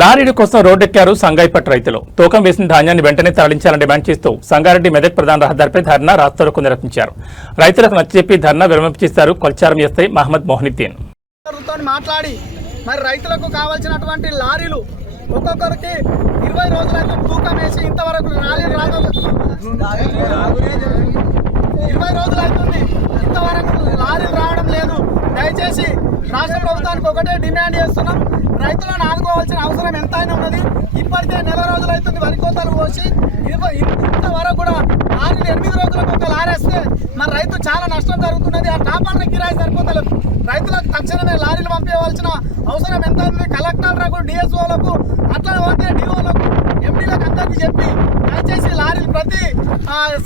లారీల కోసం రోడ్డెక్కారు సంగాయిపట్ రైతులు. తూకం వేసిన ధాన్యాన్ని వెంటనే తరలించాలని డిమాండ్ చేస్తూ సంగారెడ్డి మెదక్ ప్రధాన రహదారిపై ధర్నా రాస్తారోకో నిర్వహించారు. రైతులకు నచ్చజెప్పి ధర్నా విరమించేశారు కొల్చారం ఎస్ఐ మహమ్మద్ మొహిద్దీన్. మాట్లాడి మరి రైతులకు కావాల్సినటువంటి లారీలు ఒక్కొక్కరికి 20 రోజులైతే తూకం వేసి ఇంతవరకు లారీలు రాదు. 20 రోజులైతుంది, ఇంతవరకు లారీలు రావడం లేదు. దయచేసి రాష్ట్ర ప్రభుత్వానికి ఒకటే డిమాండ్ చేస్తున్నాం, రైతులను ఆదుకోవాల్సిన అవసరం ఎంతైనా ఉన్నది. ఇప్పటికే నెల రోజులైతుంది వరి కోతలు కోసి, ఇంతవరకు కూడా 8 రోజులకు ఒక లారేస్తే మన రైతు చాలా నష్టం జరుగుతున్నది. ఆ టాపర్ల కిరాయి సరిపోతలేదు. రైతులకు తక్షణమే లారీలు పంపించవలసిన అవసరం ఎంత ఉంది. కలెక్టర్లకు, డిఎస్ఓలకు, అట్లా పోతే డిఓలకు, ఎండీలకు అందరికీ చెప్పి దయచేసి లారీలు ప్రతి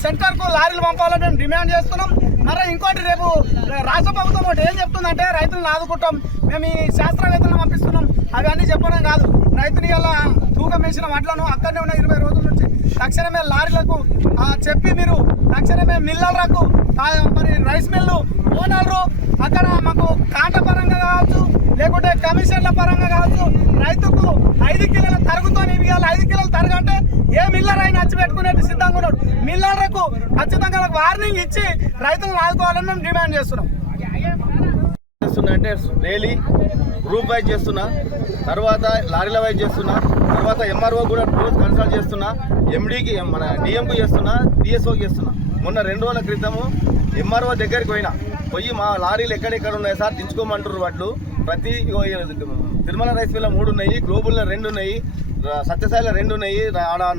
సెంటర్కు లారీలు పంపాలని మేము డిమాండ్ చేస్తున్నాం. మరి ఇంకోటి, రేపు రాష్ట్ర ప్రభుత్వం ఒకటి ఏం చెప్తుందంటే రైతులను ఆదుకుంటాం, మేము ఈ శాస్త్రవేత్తలను పంపిస్తున్నాం. అవన్నీ చెప్పడం కాదు, రైతుని అలా తూకం వేసిన వడ్లను అక్కడనే ఉన్న 20 రోజుల నుంచి తక్షణమే లారీలకు చెప్పి మీరు తక్షణమే మిల్లర్లకు, మరి రైస్ మిల్లు ఓనర్లు అక్కడ మాకు కాంట పరంగా కావచ్చు, లేకుంటే కమిషన్ల పరంగా కావచ్చు, రైతుకు 5 కిలోల తరుగుతో ఇవ్వాలి. 5 కిలోలు తరగంటే ఏ మిల్లర్ అయినా వచ్చి పెట్టుకునేట్టు సిద్ధంగా ఉన్నాడు. మిల్లర్లకు ఖచ్చితంగా వార్నింగ్ ఇచ్చి రైతులను ఆదుకోవాలని మేము డిమాండ్ చేస్తున్నాం. అంటే డైలీ గ్రూప్ వైజ్ చేస్తున్నా, తర్వాత లారీల వైజ్ చేస్తున్నా, తర్వాత ఎంఆర్ఓ కూడా రోజు కన్సల్ట్ చేస్తున్నా, ఎండీకి మన డిఎంకు చేస్తున్నా, డిఎస్ఓకి చేస్తున్నా. మొన్న 2 రోజుల క్రితము ఎంఆర్ఓ దగ్గరికి పోయి మా లారీలు ఎక్కడెక్కడ ఉన్నాయి సార్ దించుకోమంటారు. వాటిలు ప్రతి తిరుమల రైస్ మిల్ల 3 ఉన్నాయి, గ్లోబుల్లో 2 ఉన్నాయి, సత్యసాయిలో 2 ఉన్నాయి,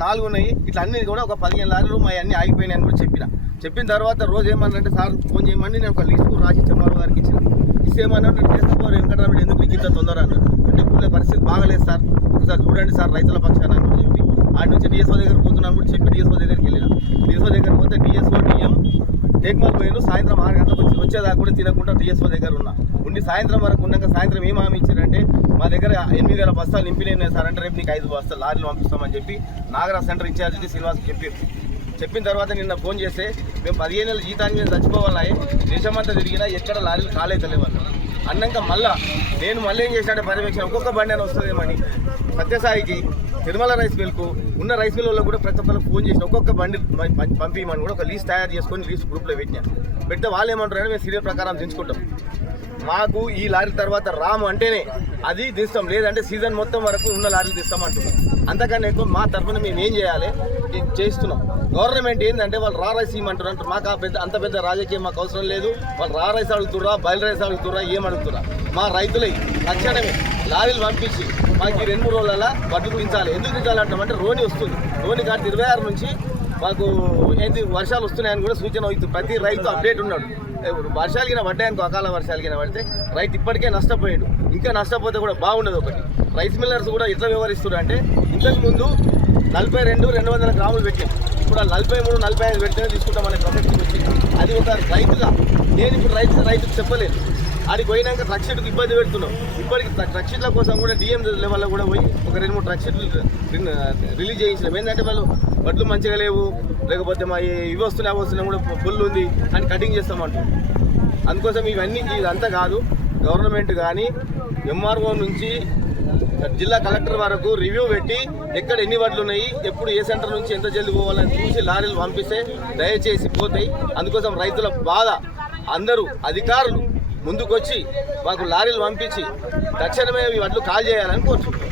4 ఉన్నాయి. ఇట్లా అన్ని కూడా ఒక 15 లారీలు మా అన్నీ ఆగిపోయినాయి అని కూడా చెప్పిన తర్వాత రోజు ఏమన్నారంటే సార్ ఫోన్ చేయమని నేను ఒక లిస్ట్ రాసి ఎంఆర్ఓ గారికి ఇచ్చిన. ఇచ్చేమన్నట్టు చేస్తారు వెంకటరాముడు ఎందుకు ఇంత తొందర అన్నారు. అంటే ఇప్పుడు పరిస్థితి బాగలేదు సార్, ఒకసారి చూడండి సార్ రైతుల పక్షాన అని చెప్పి ఆడ నుంచి డిఎస్ఓ దగ్గర పోతున్నాను కూడా చెప్పి డిఎస్ఓ దగ్గరికి వెళ్ళిన. డిఎస్ఓ దగ్గర పోతే డిఎస్ఓ డిఎం టేక్మాల్ పోయిన సాయంత్రం 6 గంటలకు వచ్చేదాకా కూడా తినకుండా డిఎస్ఓ దగ్గర ఉండి సాయంత్రం వరకు ఉన్నాక సాయంత్రం ఏం హామీ ఇచ్చారంటే మా దగ్గర 8,000 బస్తాలు నింపినాయి సార్. అంటే రేపు నీకు 5 బస్తాలు లారీలు పంపిస్తామని చెప్పి నాగరాజ్ సెంటర్ ఇన్ఛార్జి శ్రీనివాస్ చెప్పిన తర్వాత నిన్న ఫోన్ చేస్తే మేము 15 నెలల జీతాన్ని మీద చచ్చిపోవాలి, దేశమంతా తిరిగినా ఎక్కడ లారీలు కాలేతలేవు అన్నాక నేను మళ్ళీ ఏం చేసినట్టే పర్యవేక్షణ ఒక్కొక్క బండి అని వస్తుందేమని సత్యసాయికి, తిరుమల రైస్ మిల్కు ఉన్న రైస్ మిల్లలో కూడా ప్రతి ఒక్కరికి ఫోన్ చేసిన ఒక్కొక్క బండి పంపించమని కూడా ఒక లీస్ట్ తయారు చేసుకొని లీస్ట్ గ్రూప్లో పెడితే వాళ్ళు ఏమంటారంటే మేము సీరియల్ ప్రకారం దించుకుంటాం, మాకు ఈ లారీ తర్వాత రాము అంటేనే అది తీస్తాం, లేదంటే సీజన్ మొత్తం వరకు ఉన్న లారీలు తీస్తామంటున్నాం. అంతకన్నా ఎక్కువ మా తరఫున మేము ఏం చేయాలి చేస్తున్నాం. గవర్నమెంట్ ఏంటంటే వాళ్ళు రా రైస్ ఇవ్వమంటారు. మాకు అంత పెద్ద రాజకీయం మాకు అవసరం లేదు. వాళ్ళు రా రైస్ అడుగుతురా, బయలు రైస్ అడుగుతురా, ఏం అడుగుతురా, మా రైతులై తక్షణమే లారీలు పంపించి మాకు ఈ 2-3 రోజుల వడ్లు దించాలి. ఎందుకు దించాలంటామంటే రోని వస్తుంది, రోని కాటి 26 నుంచి మాకు ఏంటి వర్షాలు వస్తున్నాయని కూడా సూచన అవుతుంది. ప్రతి రైతు అప్డేట్ ఉన్నాడు. వర్షాలు కింద పడ్డాయనుకో, అకాల వర్షాలు కింద పడితే రైతు ఇప్పటికే నష్టపోయాడు, ఇంకా నష్టపోతే కూడా బాగుండదు. ఒకటి రైస్ మిల్లర్స్ కూడా ఎట్లా వ్యవహరిస్తున్నారు అంటే ఇంతకుముందు 42-200 గ్రాములు పెట్టాను, ఇప్పుడు 43-45 పెడితేనే తీసుకుంటామనే ప్రసక్తికి వచ్చింది. అది ఒక రైతుగా నేను ఇప్పుడు రైతుకు చెప్పలేదు. ఆడికి పోయినాక ట్రక్ షీట్కి ఇబ్బంది పెడుతున్నాం. ఇప్పటికి ట్రక్ షీట్ల కోసం కూడా డిఎం లెవెల్లో కూడా పోయి ఒక 2-3 ట్రక్ షీట్లు రిలీజ్ చేయించినాం. ఏంటంటే వాళ్ళు వడ్లు మంచిగా లేవు, లేకపోతే మా ఇవి వస్తున్నాయి అవి వస్తున్నాయి కూడా ఫుల్ ఉంది అని కటింగ్ చేస్తామంటారు. అందుకోసం ఇదంతా కాదు, గవర్నమెంట్ కానీ ఎంఆర్ఓ నుంచి జిల్లా కలెక్టర్ వరకు రివ్యూ పెట్టి ఎక్కడ ఎన్ని వడ్లు ఉన్నాయి, ఎప్పుడు ఏ సెంటర్ నుంచి ఎంత జల్ది పోవాలని చూసి లారీలు పంపిస్తే దయచేసి పోతాయి. అందుకోసం రైతుల బాధ అందరూ అధికారులు ముందుకొచ్చి మాకు లారీలు పంపించి తక్షణమే ఈ వడ్లు కాల్ చేయాలని కోరుచున్నాం.